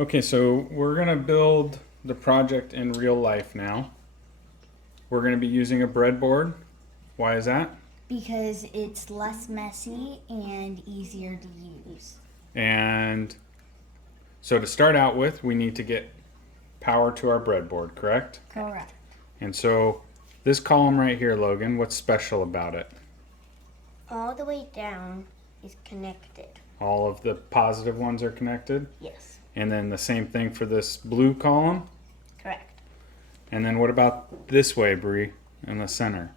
Okay, so we're gonna build the project in real life now. We're gonna be using a breadboard. Why is that? Because it's less messy and easier to use. And so to start out with, we need to get power to our breadboard, correct? Correct. And so this column right here, Logan, what's special about it? All the way down is connected. All of the positive ones are connected? Yes. And then the same thing for this blue column? Correct. And then what about this way, Bree, in the center?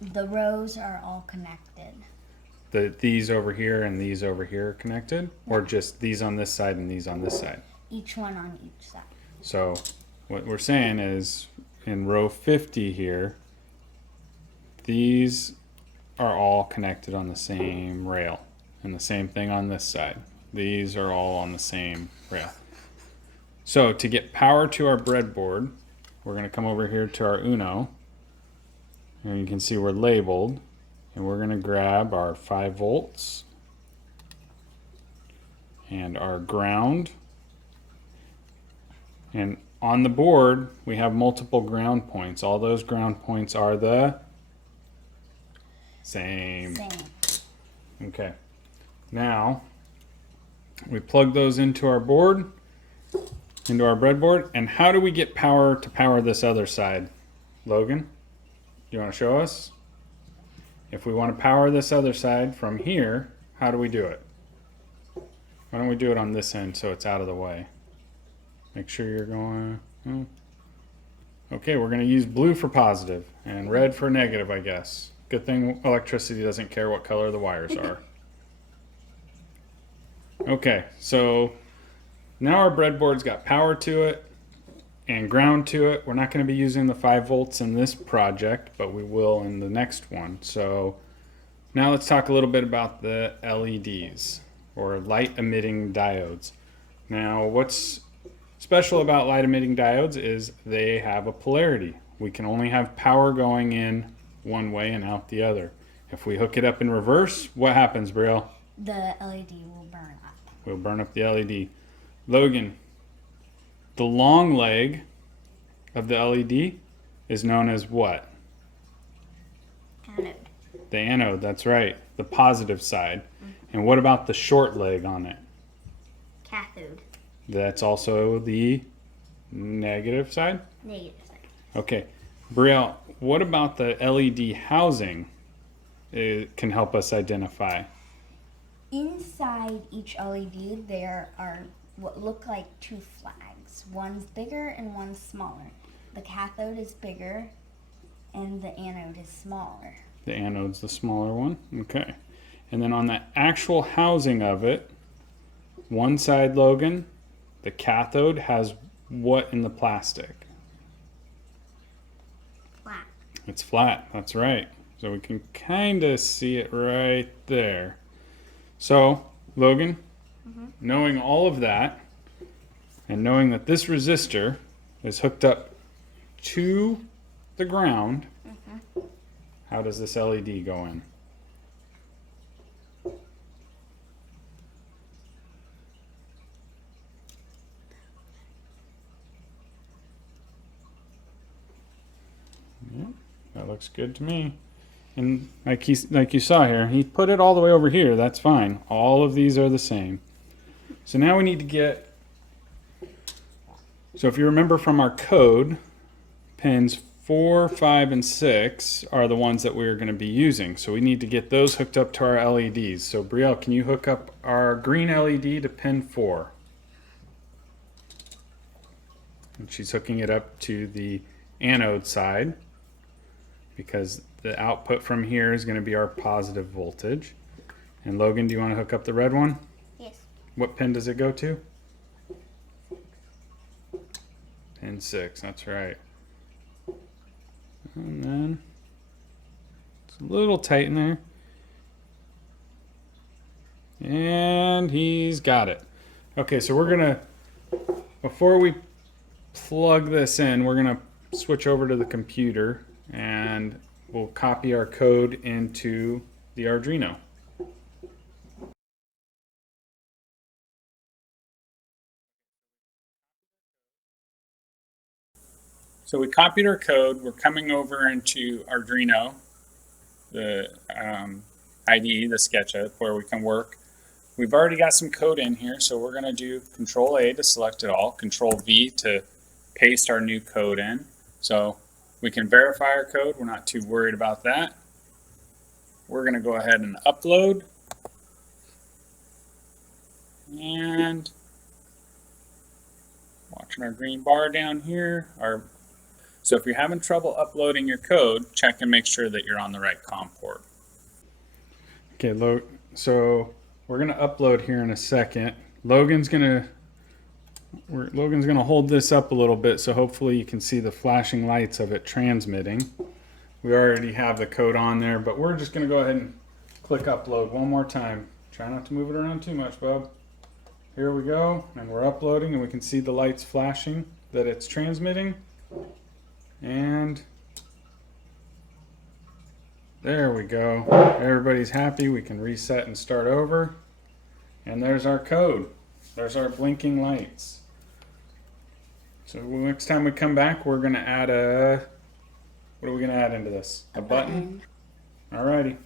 The rows are all connected. These over here and these over here are connected? Or just these on this side and these on this side? Each one on each side. So what we're saying is in row 50 here, these are all connected on the same rail. And the same thing on this side. These are all on the same rail. So to get power to our breadboard, we're going to come over here to our Uno. And you can see we're labeled. And we're going to grab our 5 volts and our ground. And on the board, we have multiple ground points. All those ground points are the same. Okay. Now, we plug those into our board, into our breadboard. And how do we get power to power this other side? Logan, do you want to show us? If we want to power this other side from here, how do we do it? Why don't we do it on this end so it's out of the way? Make sure you're going. Okay, we're going to use blue for positive and red for negative, I guess. Good thing electricity doesn't care what color the wires are. Okay, so now our breadboard's got power to it and ground to it. We're not going to be using the 5 volts in this project, but we will in the next one. So now let's talk a little bit about the LEDs, or light emitting diodes. Now what's special about light emitting diodes is they have a polarity. We can only have power going in one way and out the other. If we hook it up in reverse, what happens, Brielle? The LED will burn up. We'll burn up the LED. Logan, the long leg of the LED is known as what? Anode. The anode, that's right. The positive side. And what about the short leg on it? Cathode. That's also the negative side? Negative side. Okay. Brielle, what about the LED housing? It can help us identify. Inside each LED, there are what look like 2 flags. One's bigger and one's smaller. The cathode is bigger and the anode is smaller. The anode's the smaller one. Okay. And then on the actual housing of it, one side, Logan, the cathode has what in the plastic? Flat. It's flat, that's right. So we can kind of see it right there. So, Logan, knowing all of that, and knowing that this resistor is hooked up to the ground, how does this LED go in? Yep, that looks good to me. And like you saw here, he put it all the way over here. That's fine. All of these are the same. So now we need to get. So if you remember from our code, pins 4, 5, and 6 are the ones that we're going to be using. So we need to get those hooked up to our LEDs. So Brielle, can you hook up our green LED to pin 4? And she's hooking it up to the anode side, because the output from here is going to be our positive voltage. And Logan, do you want to hook up the red one? Yes. What pin does it go to? Pin 6, that's right. And then it's a little tight in there. And he's got it. Okay, so we're going to, before we plug this in, we're going to switch over to the computer and we'll copy our code into the Arduino. So we copied our code. We're coming over into Arduino, the IDE, the SketchUp, where we can work. We've already got some code in here, so we're going to do Control A to select it all, Control V to paste our new code in. So we can verify our code. We're not too worried about that. We're going to go ahead and upload. And watching our green bar down here. So if you're having trouble uploading your code, check and make sure that you're on the right COM port. Okay, so we're gonna upload here in a second. Logan's gonna hold this up a little bit, so hopefully you can see the flashing lights of it transmitting. We already have the code on there, but we're just gonna go ahead and click upload one more time. Try not to move it around too much, bub. Here we go, and we're uploading, and we can see the lights flashing that it's transmitting. And there we go. Everybody's happy. We can reset and start over. And there's our code. There's our blinking lights. So next time we come back, we're going to add what are we going to add into this? A button? Alrighty.